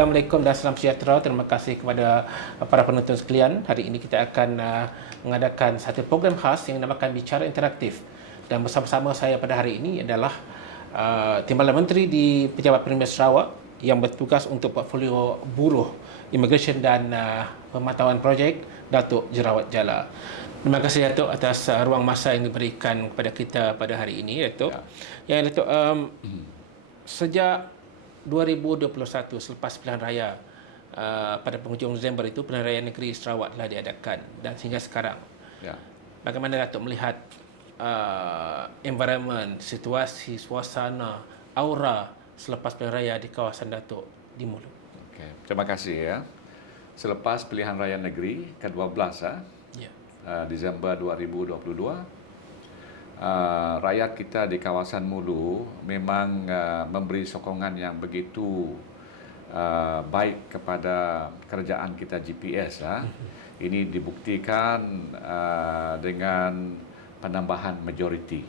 Assalamualaikum dan salam sejahtera. Terima kasih kepada para penonton sekalian. Hari ini kita akan mengadakan satu program khas yang dinamakan Bicara Interaktif. Dan bersama-sama saya pada hari ini adalah Timbalan Menteri di Pejabat Premier Sarawak yang bertugas untuk portfolio buruh, immigration dan pemantauan projek, Datuk Jerawat Jala. Terima kasih Datuk atas ruang masa yang diberikan kepada kita pada hari ini, Datuk. Ya, Datuk, sejak 2021 selepas pilihan raya pada penghujung Disember itu, pilihan raya negeri Sarawak telah diadakan dan sehingga sekarang. Ya. Bagaimana Datuk melihat environment, situasi, suasana, aura selepas pilihan raya di kawasan Datuk di Mulu? Okay. Terima kasih ya. Selepas pilihan raya negeri ke-12 Disember 2022, rakyat kita di kawasan Mulu memang memberi sokongan yang begitu baik kepada kerajaan kita GPS. Ini dibuktikan dengan penambahan majoriti.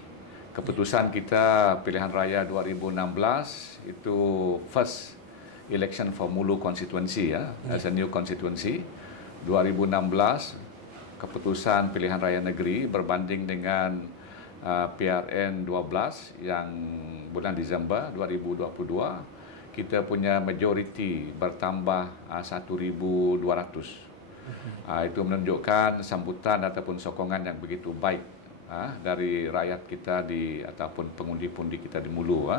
Keputusan kita pilihan raya 2016 itu first election for Mulu constituency as a new constituency. 2016 keputusan pilihan raya negeri berbanding dengan PRN 12 yang bulan Disember 2022, kita punya majoriti bertambah 1,200. Itu menunjukkan sambutan ataupun sokongan yang begitu baik dari rakyat kita ataupun pengundi-pundi kita di Mulu.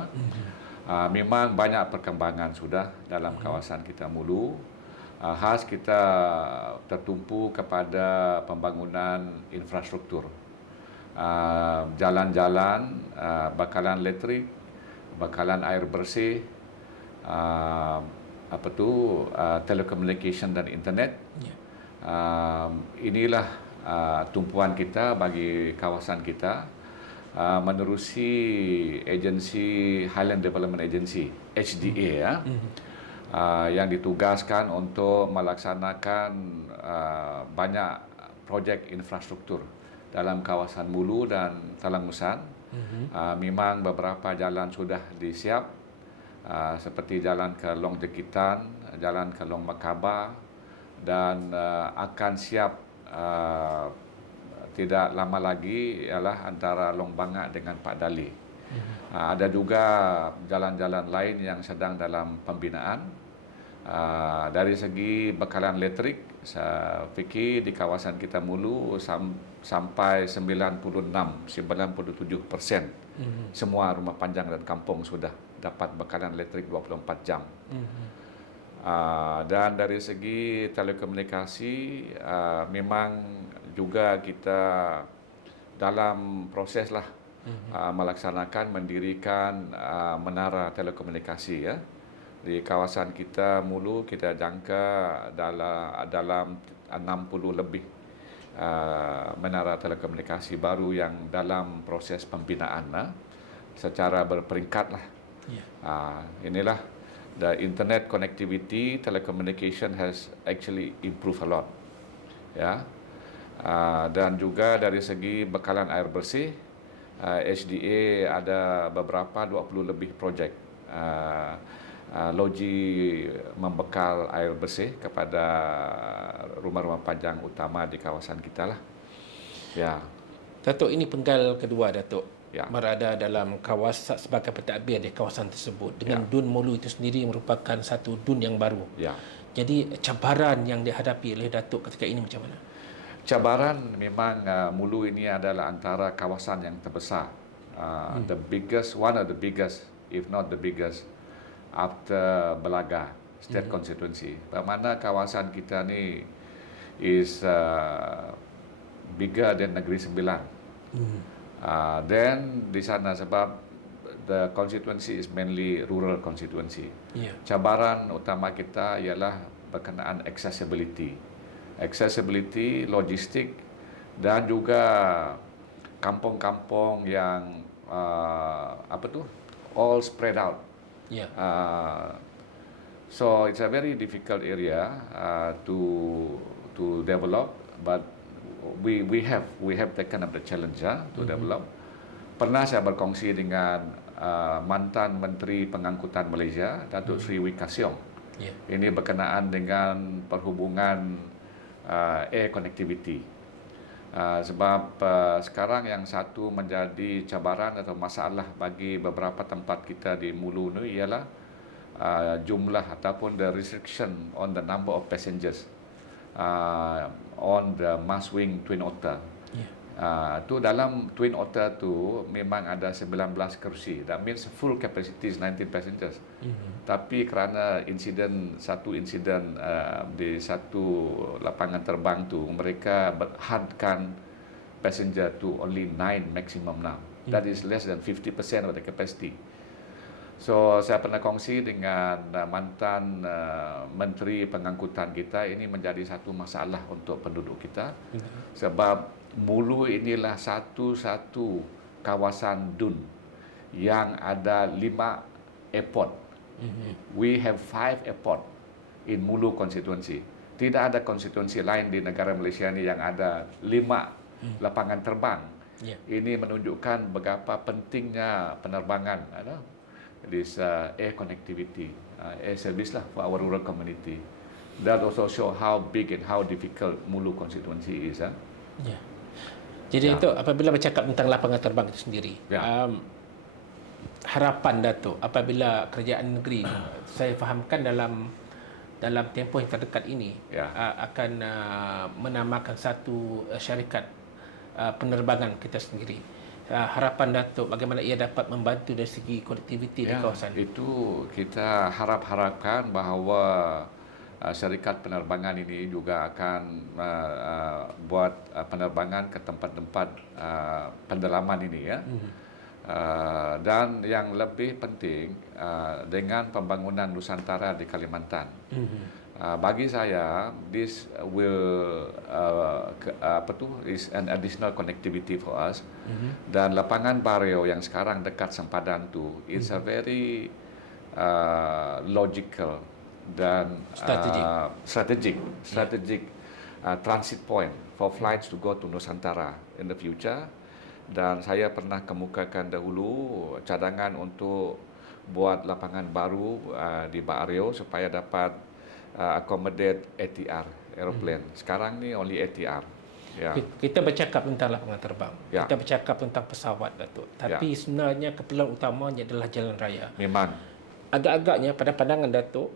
Memang banyak perkembangan sudah dalam kawasan kita Mulu. Khas kita tertumpu kepada pembangunan infrastruktur. Jalan-jalan, bakalan elektrik, bakalan air bersih, telecommunication dan internet. Inilah tumpuan kita bagi kawasan kita menerusi agensi Highland Development Agency HDA yang ditugaskan untuk melaksanakan banyak projek infrastruktur dalam kawasan Mulu dan Talang Musan. Memang beberapa jalan sudah disiap, seperti jalan ke Long Jekitan, jalan ke Long Makaba, dan akan siap tidak lama lagi ialah antara Long Bangak dengan Pak Dali. Ada juga jalan-jalan lain yang sedang dalam pembinaan. Dari segi bekalan elektrik, saya fikir di kawasan kita Mulu sampai 97% semua rumah panjang dan kampung sudah dapat bekalan elektrik 24 jam. Dan dari segi telekomunikasi, memang juga kita dalam proses melaksanakan mendirikan menara telekomunikasi di kawasan kita Mulu. Kita jangka dalam 60 lebih menara telekomunikasi baru yang dalam proses pembinaan secara berperingkat inilah the internet connectivity, telecommunication has actually improved a lot. Dan juga dari segi bekalan air bersih, HDA ada beberapa 20 lebih projek loji membekal air bersih kepada rumah-rumah panjang utama di kawasan kita Datuk, ini penggal kedua Datuk berada dalam kawasan sebagai pentadbir di kawasan tersebut dengan Dun Mulu itu sendiri merupakan satu dun yang baru. Jadi cabaran yang dihadapi oleh Datuk ketika ini macam mana? Cabaran memang Mulu ini adalah antara kawasan yang terbesar, the biggest, one of the biggest, if not the biggest, after Belaga State Constituency. Bagaimana kawasan kita ni is bigger than Negeri Sembilan. Then di sana sebab the constituency is mainly rural constituency. Cabaran utama kita ialah berkenaan accessibility, logistik, dan juga kampung-kampung yang all spread out. So it's a very difficult area to develop, but we have taken up the challenge to develop. Pernah saya berkongsi dengan mantan Menteri Pengangkutan Malaysia, Datuk Sri Wee Ka Siong, Ya. Ini berkenaan dengan perhubungan air connectivity. Sebab sekarang yang satu menjadi cabaran atau masalah bagi beberapa tempat kita di Mulu ni ialah jumlah ataupun the restriction on the number of passengers on the Maswing Twin Otter. Ya. Tu dalam Twin Otter tu memang ada 19 kerusi. That means full capacity is 19 passengers. Tapi kerana satu insiden di satu lapangan terbang tu, mereka hadkan passenger to only 9 maximum now. That is less than 50% of the capacity. So saya pernah kongsi dengan mantan menteri pengangkutan kita, ini menjadi satu masalah untuk penduduk kita. Sebab Mulu inilah satu-satu kawasan DUN yang ada 5 airport. We have 5 airport in Mulu constituency. Tidak ada konstituensi lain di negara Malaysia ini yang ada 5 lapangan terbang. Ya. Ini menunjukkan betapa pentingnya penerbangan, this air connectivity, air service lah for our rural community. That also show how big and how difficult Mulu constituency is. Ya. Jadi itu apabila bercakap tentang lapangan terbang itu sendiri, harapan Datuk apabila kerajaan negeri, saya fahamkan dalam tempoh yang terdekat ini akan menamakan satu syarikat penerbangan kita sendiri. Harapan Datuk bagaimana ia dapat membantu dari segi konektiviti di kawasan itu. Kita harapkan bahawa syarikat penerbangan ini juga akan buat penerbangan ke tempat-tempat pendalaman ini dan yang lebih penting dengan pembangunan Nusantara di Kalimantan. Bagi saya, this will is an additional connectivity for us. Dan lapangan Bario yang sekarang dekat sempadan tu, it's a very logical dan strategic transit point for flights to go to Nusantara in the future. Dan saya pernah kemukakan dahulu cadangan untuk buat lapangan baru di Bario supaya dapat accommodate ATR aeroplane. Sekarang ni only ATR. Ya. Kita bercakap tentang lapangan terbang, kita bercakap tentang pesawat, Datuk. Tapi sebenarnya keperluan utamanya adalah jalan raya. Memang. Agak-agaknya pada pandangan Datuk,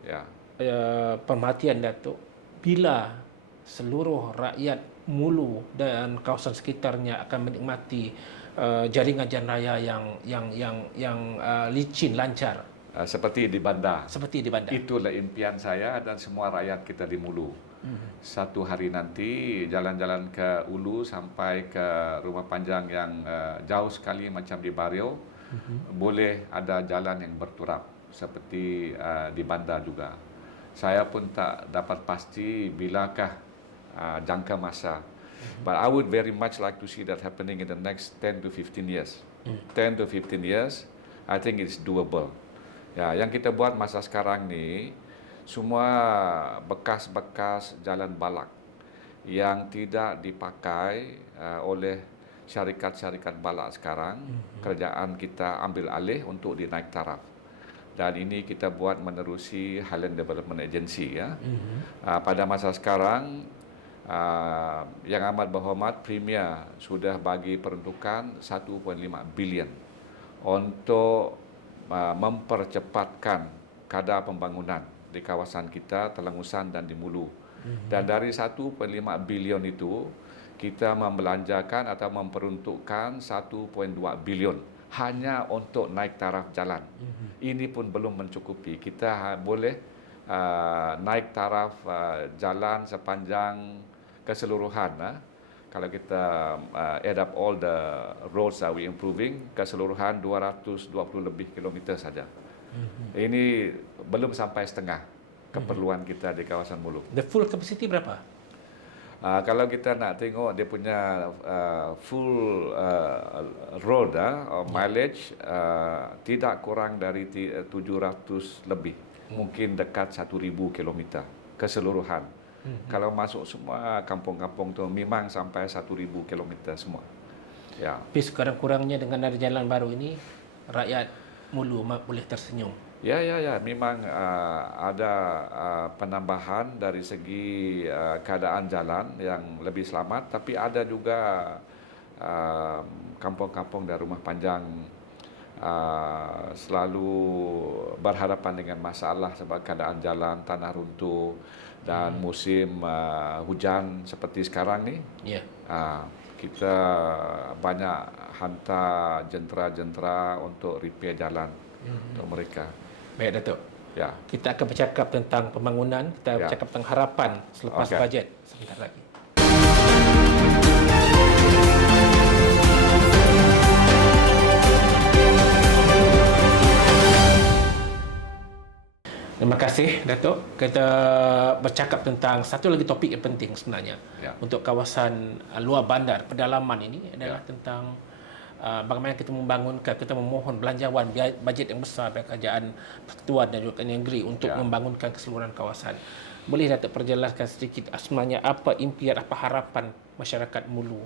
pemerhatian Datuk, bila seluruh rakyat Mulu dan kawasan sekitarnya akan menikmati jaringan jalan raya yang licin, lancar. Seperti di bandar. Seperti di bandar. Itulah impian saya dan semua rakyat kita di Mulu. Satu hari nanti jalan-jalan ke Ulu sampai ke rumah panjang yang jauh sekali macam di Bario, boleh ada jalan yang berturap seperti di bandar juga. Saya pun tak dapat pasti bilakah jangka masa. But I would very much like to see that happening in the next 10 to 15 years. 10 to 15 years, I think it's doable. Ya, yang kita buat masa sekarang ni semua bekas-bekas jalan balak yang tidak dipakai oleh syarikat-syarikat balak sekarang, kerajaan kita ambil alih untuk dinaik taraf. Dan ini kita buat menerusi Highland Development Agency pada masa sekarang, yang amat berhormat Premier sudah bagi peruntukan 1.5 bilion untuk mempercepatkan kadar pembangunan di kawasan kita, Telangusan dan di Mulu. Dan dari 1.5 bilion itu, kita membelanjakan atau memperuntukkan 1.2 bilion hanya untuk naik taraf jalan. Ini pun belum mencukupi. Kita boleh naik taraf jalan sepanjang keseluruhan. Kalau kita add up all the roads that we improving, keseluruhan 220 lebih kilometer saja. Ini belum sampai setengah keperluan kita di kawasan Mulu. The full capacity berapa? Kalau kita nak tengok dia punya full road mileage, tidak kurang dari 700 lebih, mungkin dekat 1,000 kilometer keseluruhan. Kalau masuk semua kampung-kampung tu memang sampai 1,000 kilometer semua. Ya. Tapi sekarang-kurangnya dengan ada jalan baru ini, rakyat Mulu boleh tersenyum. Ya. Memang ada penambahan dari segi keadaan jalan yang lebih selamat, tapi ada juga kampung-kampung dan rumah panjang selalu berhadapan dengan masalah sebab keadaan jalan, tanah runtuh dan musim hujan seperti sekarang ni. Ya. Kita banyak hantar jentera-jentera untuk repair jalan untuk mereka. Baik, Datuk. Ya. Kita akan bercakap tentang pembangunan, kita bercakap tentang harapan selepas bajet sebentar lagi. Terima kasih, Datuk. Kita bercakap tentang satu lagi topik yang penting sebenarnya untuk kawasan luar bandar pedalaman ini adalah tentang bagaimana kita membangunkan, kita memohon belanjawan bajet yang besar dari kerajaan persekutuan dan juga negeri untuk membangunkan keseluruhan kawasan. Boleh Datuk perjelaskan sedikit sebenarnya apa impian, apa harapan masyarakat Mulu,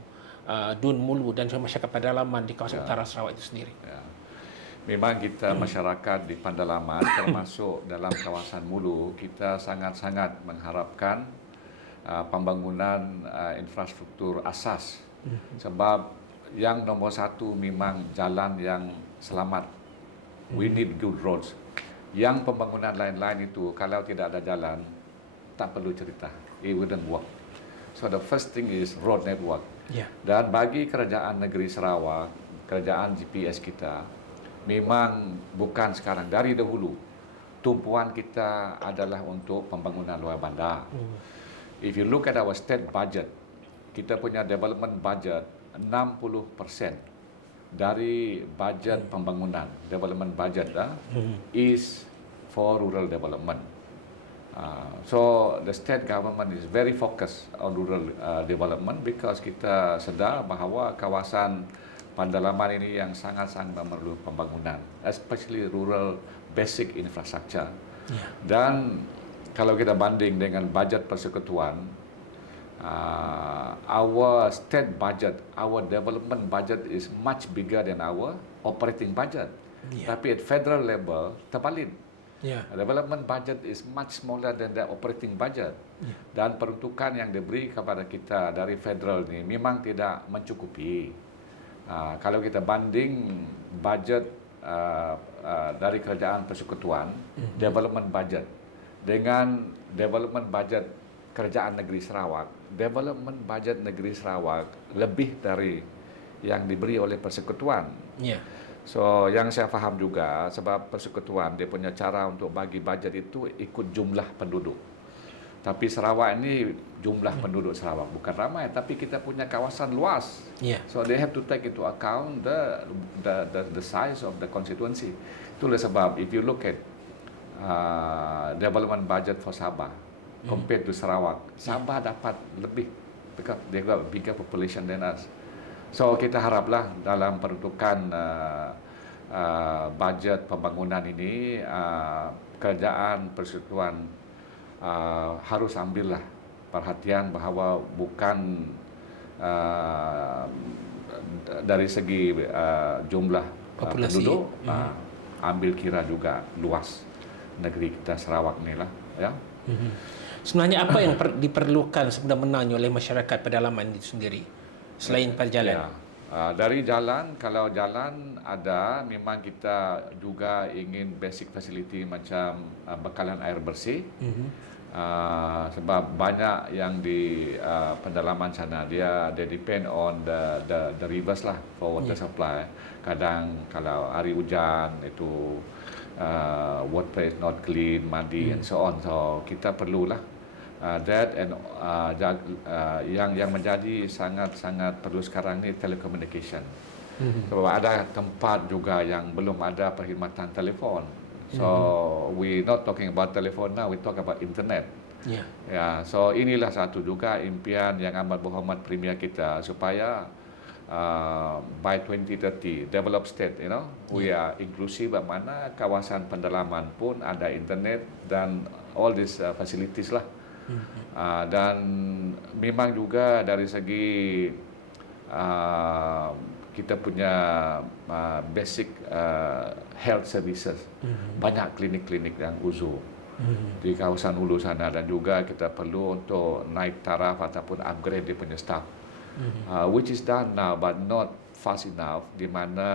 Dun Mulu dan juga masyarakat pedalaman di kawasan utara Sarawak itu sendiri? Memang kita masyarakat di Pandalaman termasuk dalam kawasan Mulu, kita sangat-sangat mengharapkan pembangunan infrastruktur asas. Sebab yang nombor satu memang jalan yang selamat. We need good roads. Yang pembangunan lain-lain itu kalau tidak ada jalan, tak perlu cerita. It wouldn't work. So the first thing is road network. Dan bagi kerajaan negeri Sarawak, kerajaan GPS kita, memang bukan sekarang, dari dahulu tumpuan kita adalah untuk pembangunan luar bandar. If you look at our state budget, kita punya development budget 60% dari budget pembangunan, development budget is for rural development. So the state government is very focused on rural development because kita sedar bahawa kawasan Pandalaman ini yang sangat-sangat memerlukan pembangunan, especially rural basic infrastructure. Dan kalau kita banding dengan bajet persekutuan, our state budget, our development budget is much bigger than our operating budget. Tapi at federal level terbalik. Development budget is much smaller than the operating budget. Dan peruntukan yang diberi kepada kita dari federal ni memang tidak mencukupi. Kalau kita banding budget dari kerajaan persekutuan, development budget dengan development budget kerajaan negeri Sarawak, development budget negeri Sarawak lebih dari yang diberi oleh persekutuan. So yang saya faham juga sebab persekutuan dia punya cara untuk bagi budget itu ikut jumlah penduduk. Tapi Sarawak ini jumlah penduduk Sarawak bukan ramai, tapi kita punya kawasan luas. So they have to take into account the size of the constituency. Itulah sebab if you look at development budget for Sabah compared to Sarawak, Sabah dapat lebih because they got a bigger population than us. So kita haraplah dalam peruntukan budget pembangunan ini kerajaan persekutuan harus ambillah perhatian bahawa bukan dari segi jumlah penduduk, ambil kira juga luas negeri kita Sarawak ni lah. Sebenarnya apa yang diperlukan sebenarnya oleh masyarakat pedalaman itu sendiri selain perjalanan? Dari jalan, kalau jalan ada, memang kita juga ingin basic facility macam bekalan air bersih. Sebab banyak yang di pedalaman sana dia depend on the rivers lah for water supply. Kadang kalau hari hujan itu water is not clean, muddy and so on. So kita perlulah that and yang menjadi sangat-sangat perlu sekarang ni telecommunication. Sebab ada tempat juga yang belum ada perkhidmatan telefon. So we not talking about telephone now, we talk about internet. So inilah satu juga impian yang amat berhormat Premier kita supaya by 2030 developed state, we are inclusive, mana kawasan pendalaman pun ada internet dan all these facilities lah. Dan memang juga dari segi kita punya basic health services. Banyak klinik-klinik yang uzur di kawasan hulu sana, dan juga kita perlu untuk naik taraf ataupun upgrade dia punya staff. Which is done now but not fast enough, di mana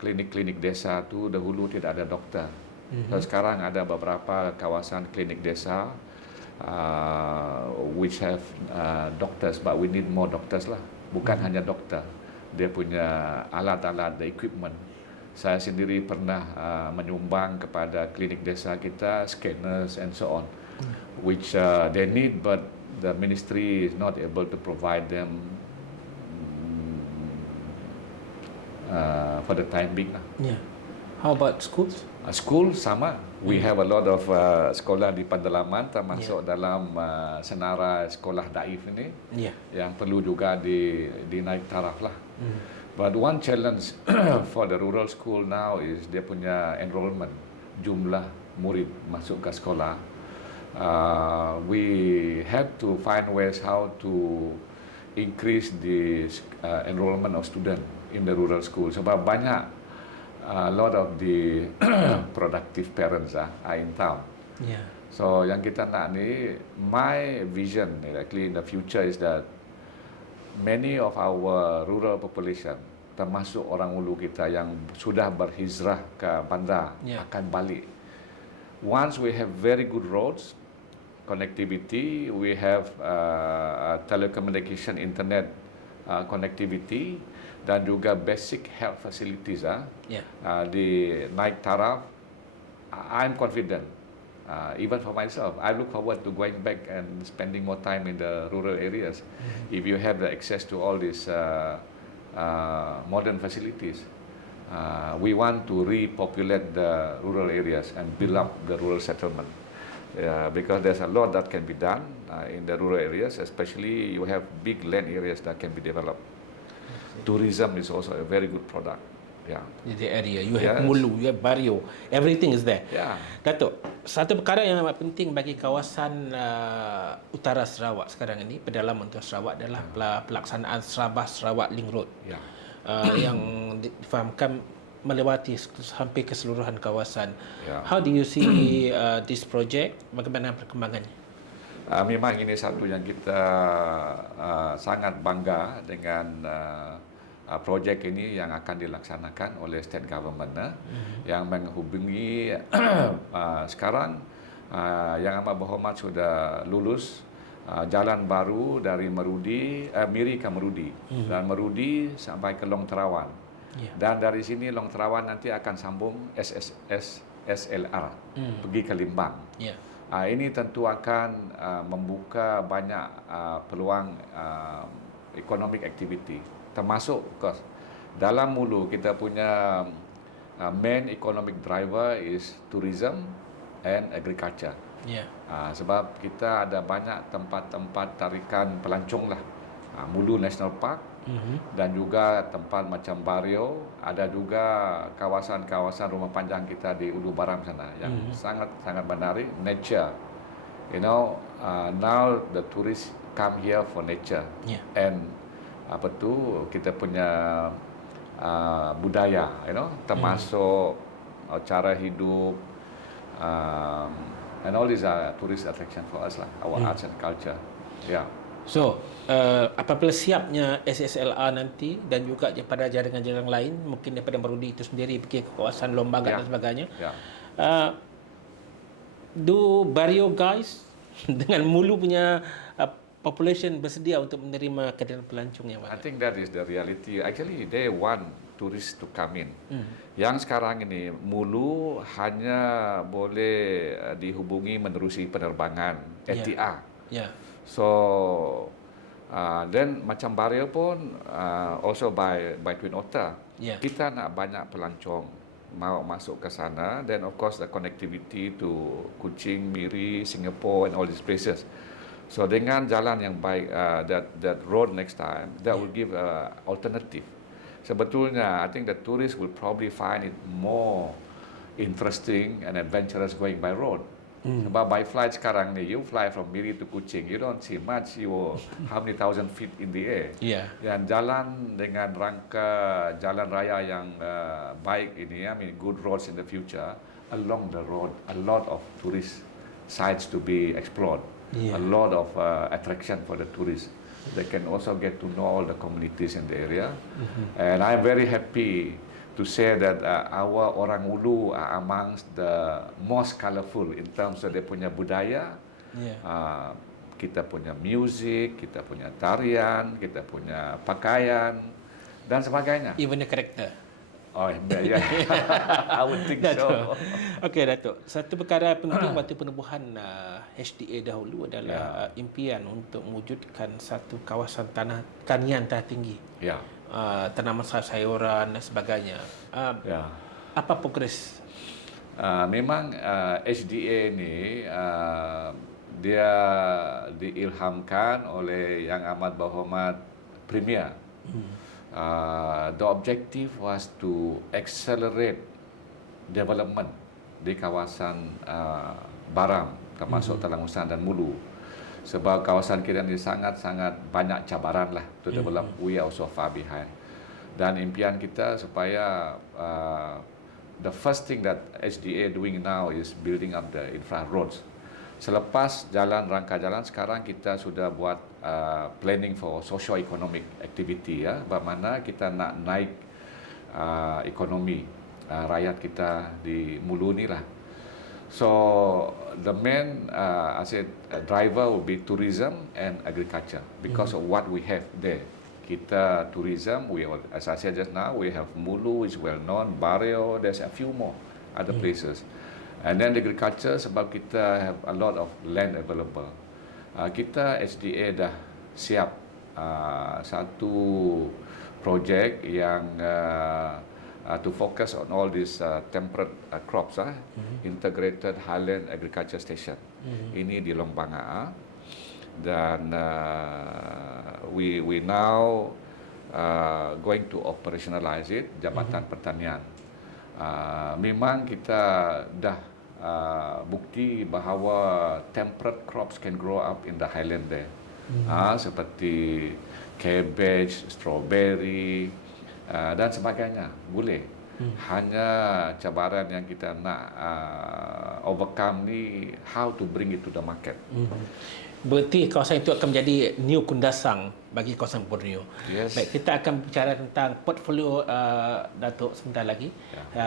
klinik-klinik desa tu dahulu tidak ada doktor. So, sekarang ada beberapa kawasan klinik desa which have doctors, but we need more doctors lah. Bukan hanya doktor, dia punya alat-alat, the equipment. Saya sendiri pernah menyumbang kepada klinik desa kita scanners and so on, which they need, but the ministry is not able to provide them for the time being lah. Yeah. How about schools? School sama. We have a lot of sekolah di pedalaman, termasuk dalam senarai sekolah daif ini, yang perlu juga dinaik taraf lah. But one challenge for the rural school now is dia punya enrollment, jumlah murid masuk ke sekolah. We have to find ways how to increase the enrollment of student in the rural school. Sebab banyak a lot of the productive parents are in town. Yeah. So yang kita nak ni, my vision actually in the future is that many of our rural population, termasuk orang ulu kita yang sudah berhijrah ke bandar, akan balik. Once we have very good roads, connectivity, we have telecommunication, internet connectivity, dan juga basic health facilities di naik taraf, I'm confident. Even for myself, I look forward to going back and spending more time in the rural areas. If you have the access to all these modern facilities, we want to repopulate the rural areas and build up the rural settlement. Because there's a lot that can be done in the rural areas, especially you have big land areas that can be developed. Tourism is also a very good product. Yeah. The area you have Mulu, you have Bario, everything is there. Yeah. Datuk, satu perkara yang amat penting bagi kawasan utara Sarawak sekarang ini, pedalaman utara Sarawak, adalah pelaksanaan Sabah-Sarawak Link Road. Yeah. Yang difahamkan melewati hampir keseluruhan kawasan. Yeah. How do you see this project? Bagaimana perkembangannya? Memang ini satu yang kita sangat bangga dengan projek ini yang akan dilaksanakan oleh state government yang menghubungi sekarang yang amat berhormat sudah lulus jalan baru dari Miri ke Merudi, dan Merudi sampai ke Long Terawan, dan dari sini Long Terawan nanti akan sambung SLR pergi ke Limbang. Ini tentu akan membuka banyak peluang economic activity, termasuk dalam Mulu kita punya main economic driver is tourism and agriculture. Sebab kita ada banyak tempat-tempat tarikan pelancong lah, Mulu National Park, dan juga tempat macam Bario, ada juga kawasan-kawasan rumah panjang kita di Ulu Baram sana yang sangat-sangat menarik, nature. You know, now the tourists come here for nature, and kita punya budaya, you know, termasuk cara hidup, and all these are tourist attraction for us lah, our arts and culture. So, apabila siapnya SSLR nanti dan juga pada jaringan-jaringan lain, mungkin daripada Merudi itu sendiri pergi ke kawasan Lombagan dan sebagainya, do Bario guys dengan Mulu punya population bersedia untuk menerima kehadiran pelancong yang banyak? I think that is the reality. Actually, they want tourists to come in. Yang sekarang ini Mulu hanya boleh dihubungi menerusi penerbangan ETA. So then macam Bario pun also by Twin Otter. Kita nak banyak pelancong mau masuk ke sana, then of course the connectivity to Kuching, Miri, Singapore and all these places. So dengan jalan yang baik, that road next time, that will give alternative. Sebetulnya I think the tourists will probably find it more interesting and adventurous going by road. Sebab by flight sekarang ni, you fly from Miri to Kuching, you don't see much, you how many thousand feet in the air. Yeah. Dan jalan dengan rangka jalan raya yang baik ini, I mean good roads in the future, along the road, a lot of tourist sites to be explored, a lot of attraction for the tourists. They can also get to know all the communities in the area, and I'm very happy to say that our orang Ulu are amongst the most colorful in terms of dia punya budaya. Kita punya music, kita punya tarian, kita punya pakaian dan sebagainya. Even the character. Oh, yeah. I would think so. Okey, Datuk. Satu perkara penting waktu penubuhan HDA dahulu adalah impian untuk mewujudkan satu kawasan tanah tanian tanah tinggi. Ya. Tanaman sayuran dan sebagainya. Apa progres? Memang HDA ni dia diilhamkan oleh Yang Amat Berhormat Premier. The objective was to accelerate development di kawasan Baram, termasuk Talang Usang dan Mulu. Sebab kawasan kita ni sangat-sangat banyak cabaran lah to develop. We are also far behind. Dan impian kita supaya the first thing that HDA doing now is building up the infra roads. Selepas jalan, rangka jalan, sekarang kita sudah buat planning for socio-economic activity, ya, bagaimana kita nak naik ekonomi rakyat kita di Mulu ni lah. So the main driver will be tourism and agriculture because of what we have there. Kita tourism, as I said just now, we have Mulu is well known, Bario, there's a few more other places. And then agriculture sebab kita have a lot of land available. Kita HDA dah siap satu projek yang to focus on all these temperate crops, integrated highland agriculture station. Ini di Long Banga, dan we now going to operationalize it, Jabatan Pertanian. Memang kita dah bukti bahawa temperate crops can grow up in the highland there, seperti cabbage, strawberry, dan sebagainya boleh. Hanya cabaran yang kita nak overcome ni, how to bring it to the market. Berarti kawasan itu akan menjadi new Kundasang bagi kawasan Borneo. Yes. Baik, kita akan bicara tentang portfolio Datuk sebentar lagi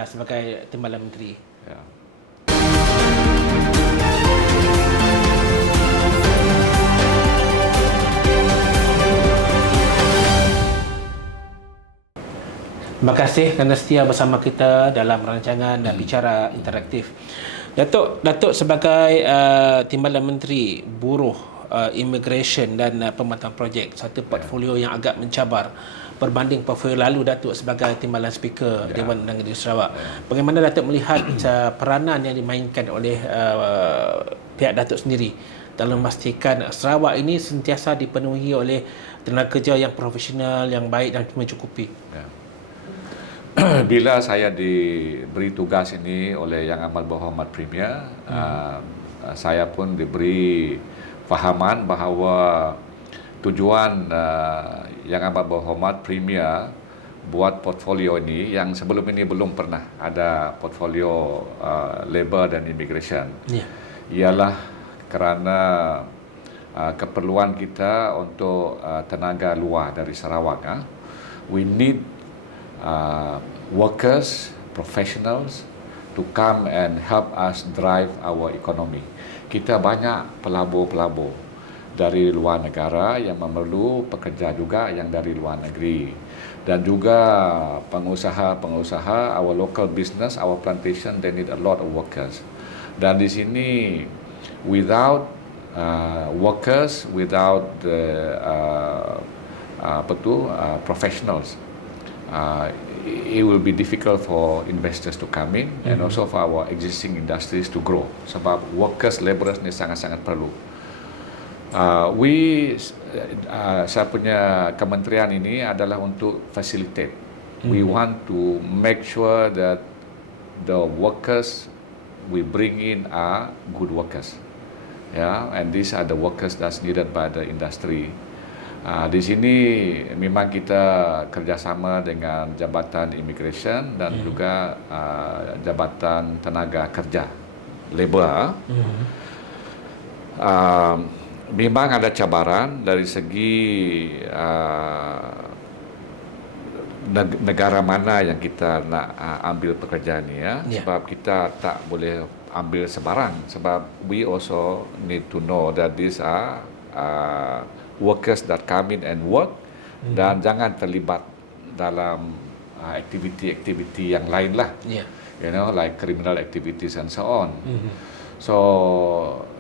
sebagai Timbalan Menteri. Terima kasih kerana setia bersama kita dalam rancangan dan bicara interaktif. Datuk sebagai Timbalan Menteri Buruh, Immigration dan Pembangunan Projek, satu portfolio yang agak mencabar berbanding portfolio lalu Datuk sebagai Timbalan Speaker Dewan Negeri Sarawak. Bagaimana Datuk melihat peranan yang dimainkan oleh pihak Datuk sendiri dalam memastikan Sarawak ini sentiasa dipenuhi oleh tenaga kerja yang profesional, yang baik dan mencukupi? Bila saya diberi tugas ini oleh Yang Amat Berhormat Premier, saya pun diberi fahaman bahawa tujuan Yang Amat Berhormat Premier buat portfolio ini, yang sebelum ini belum pernah ada portfolio labor dan immigration, ialah kerana keperluan kita untuk tenaga luar dari Sarawak. We need workers, professionals to come and help us drive our economy. Kita banyak pelabur-pelabur dari luar negara yang memerlu pekerja juga yang dari luar negeri, dan juga pengusaha-pengusaha, our local business, our plantation, they need a lot of workers. Dan di sini without workers, without professionals, it will be difficult for investors to come in, and also for our existing industries to grow. Sebab workers, laborers ni sangat-sangat perlu. Saya punya kementerian ini adalah untuk facilitate. We want to make sure that the workers we bring in are good workers. And these are the workers that's needed by the industry. Di sini memang kita kerjasama dengan Jabatan Immigration dan juga Jabatan Tenaga Kerja, Labor. Memang ada cabaran dari segi negara mana yang kita nak ambil pekerjaan ni, sebab kita tak boleh ambil sebarang, sebab we also need to know that these are workers that come in and work, dan jangan terlibat dalam aktiviti-aktiviti yang lain lah, like criminal activities and so on. So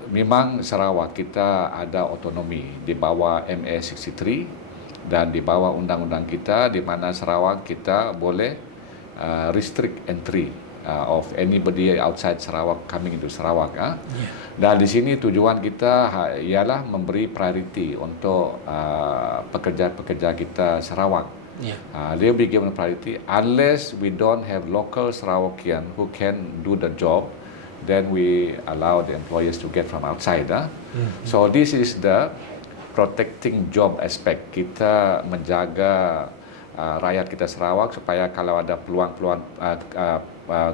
memang Sarawak kita ada otonomi di bawah MA63 dan di bawah undang-undang kita, di mana Sarawak kita boleh restrict entry of anybody outside Sarawak coming into Sarawak. Dan di sini tujuan kita ialah memberi priority untuk pekerja-pekerja kita Sarawak. They will be given priority unless we don't have local Sarawakian who can do the job, then we allow the employers to get from outside. So this is the protecting job aspect. Kita menjaga rakyat kita Sarawak supaya kalau ada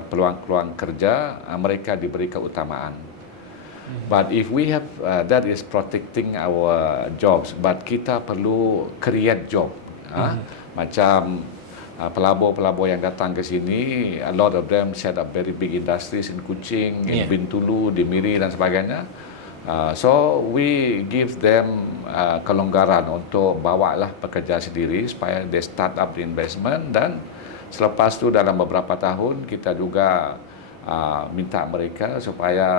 peluang kerja, mereka diberi keutamaan. But if we have that is protecting our jobs, but kita perlu create job. Macam pelabur-pelabur yang datang ke sini, a lot of them set up very big industries in Kuching, in Bintulu, di Miri dan sebagainya. So we give them kelonggaran untuk bawalah pekerja sendiri supaya they start up the investment, dan selepas tu dalam beberapa tahun kita juga minta mereka supaya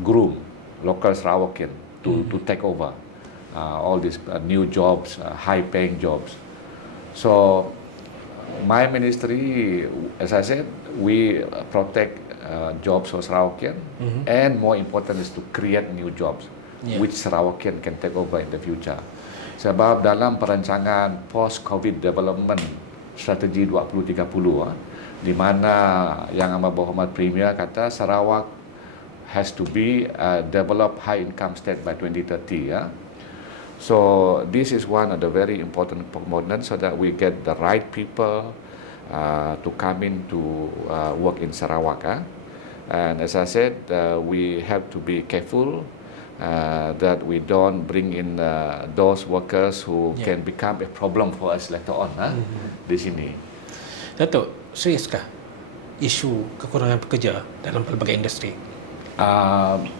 groom local Sarawakian to take over all these new jobs, high paying jobs. So my ministry, as I said, we protect jobs for Sarawakian, and more important is to create new jobs which Sarawakian can take over in the future. Sebab dalam perancangan post-COVID development strategi 2030, di mana Yang Amat Berhormat Premier kata Sarawak has to be a developed high income state by 2030. So this is one of the very important components so that we get the right people to come in to work in Sarawak. And as I said, we have to be careful that we don't bring in those workers who can become a problem for us later on di sini. Datuk, seriuskah isu kekurangan pekerja dalam pelbagai industri?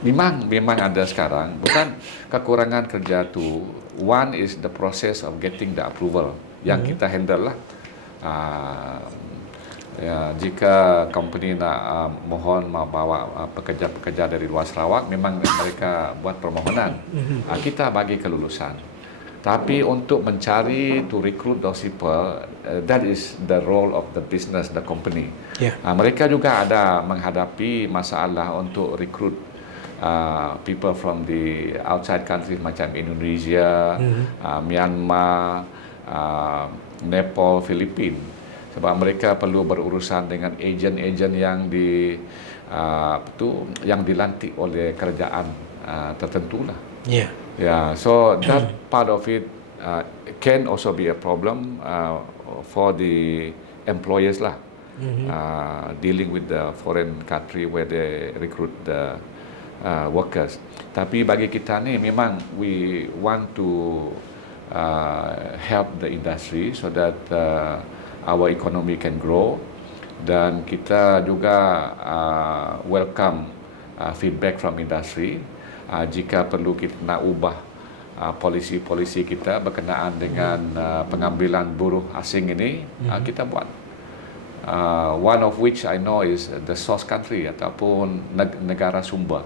Memang ada sekarang. Bukan kekurangan kerja tu. One is the process of getting the approval yang kita handle lah. Jika company nak mohon membawa pekerja-pekerja dari luar Sarawak, memang mereka buat permohonan. Kita bagi kelulusan. Tapi untuk mencari to recruit those people, that is the role of the business, the company. Mereka juga ada menghadapi masalah untuk recruit people from the outside countries macam Indonesia, Myanmar, Nepal, Filipina. Sebab mereka perlu berurusan dengan ejen-ejen yang yang dilantik oleh kerajaan tertentu lah. So that part of it can also be a problem for the employers lah, dealing with the foreign country where they recruit the workers. Tapi bagi kita ni memang we want to help the industry so that our economy can grow, dan kita juga welcome feedback from industry. Jika perlu kita nak ubah polisi-polisi kita berkenaan dengan pengambilan buruh asing ini, kita buat. One of which I know is the source country ataupun negara sumber.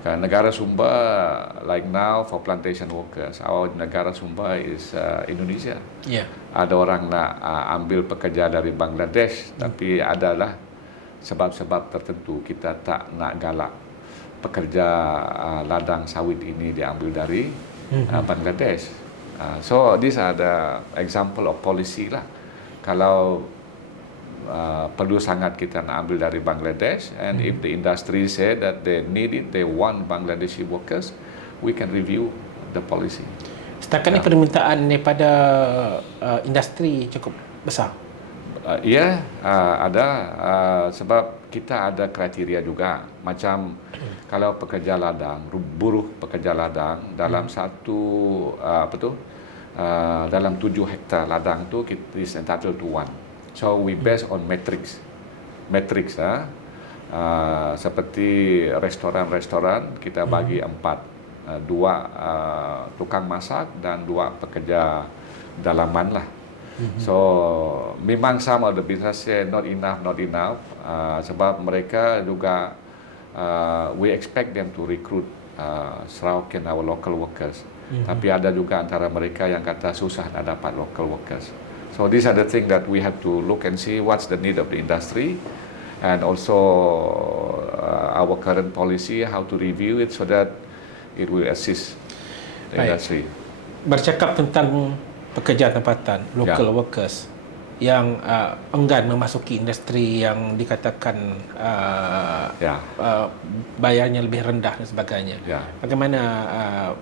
Negara sumber, like now for plantation workers, our negara sumber is Indonesia. Ada orang nak ambil pekerja dari Bangladesh, tapi adalah sebab-sebab tertentu kita tak nak galak pekerja ladang sawit ini diambil dari Bangladesh. So these are the example of policy lah. Kalau perlu sangat kita nak ambil dari Bangladesh, and if the industry say that they need it, they want Bangladeshi workers, we can review the policy. Setakat ni permintaan daripada industri cukup besar. Ada sebab kita ada kriteria juga. Macam kalau pekerja ladang, buruh pekerja ladang dalam dalam 7 hektar ladang tu kita is entitled to one. So we based on matrix. Seperti restoran-restoran kita bagi 4, 2 tukang masak dan 2 pekerja dalaman lah. So memang some of the business say not enough, sebab mereka juga we expect them to recruit Sarawak our local workers. Tapi ada juga antara mereka yang kata susah nak dapat local workers. So these are the things that we have to look and see what's the need of the industry, and also our current policy, how to review it so that it will assist the industry. Bercakap tentang pekerja tempatan, local workers yang enggan memasuki industri yang dikatakan bayarnya lebih rendah dan sebagainya. Bagaimana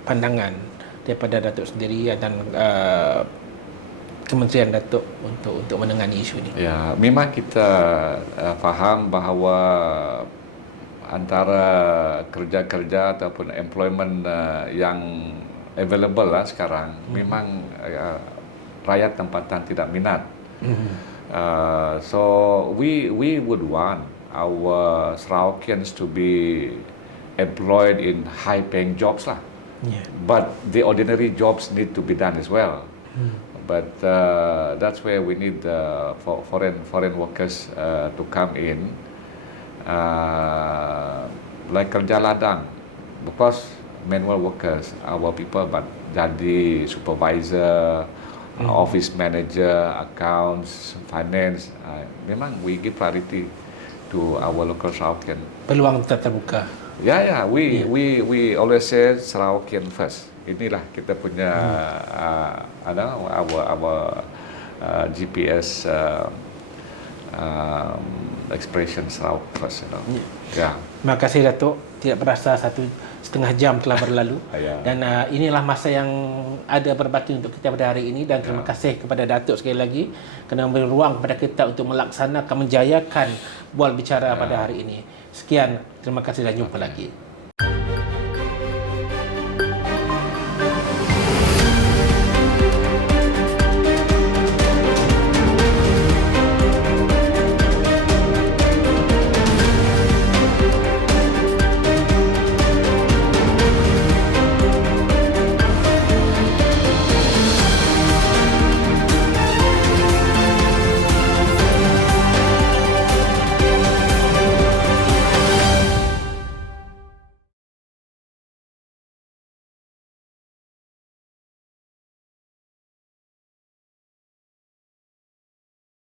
pandangan daripada Datuk sendiri dan Kementerian Datuk untuk menangani isu ini? Ya, memang kita faham bahawa antara kerja-kerja ataupun employment yang available lah sekarang, memang rakyat tempatan tidak minat. So we would want our Sarawakians to be employed in high-paying jobs lah. But the ordinary jobs need to be done as well. But that's where we need for foreign workers to come in, like kerja ladang, because manual workers, our people, but jadi supervisor, office manager, accounts, finance, memang we give priority to our local Sarawakian. Peluang tetap terbuka. We always say Sarawakian first. Inilah kita punya our GPS expression Sarawak first. Terima kasih Datuk. Tidak berasa 1.5 jam telah berlalu. Dan inilah masa yang ada berbaki untuk kita pada hari ini, dan terima kasih kepada Datuk sekali lagi kerana memberi ruang kepada kita untuk melaksanakan, menjayakan bual bicara pada hari ini. Sekian, terima kasih dan jumpa lagi.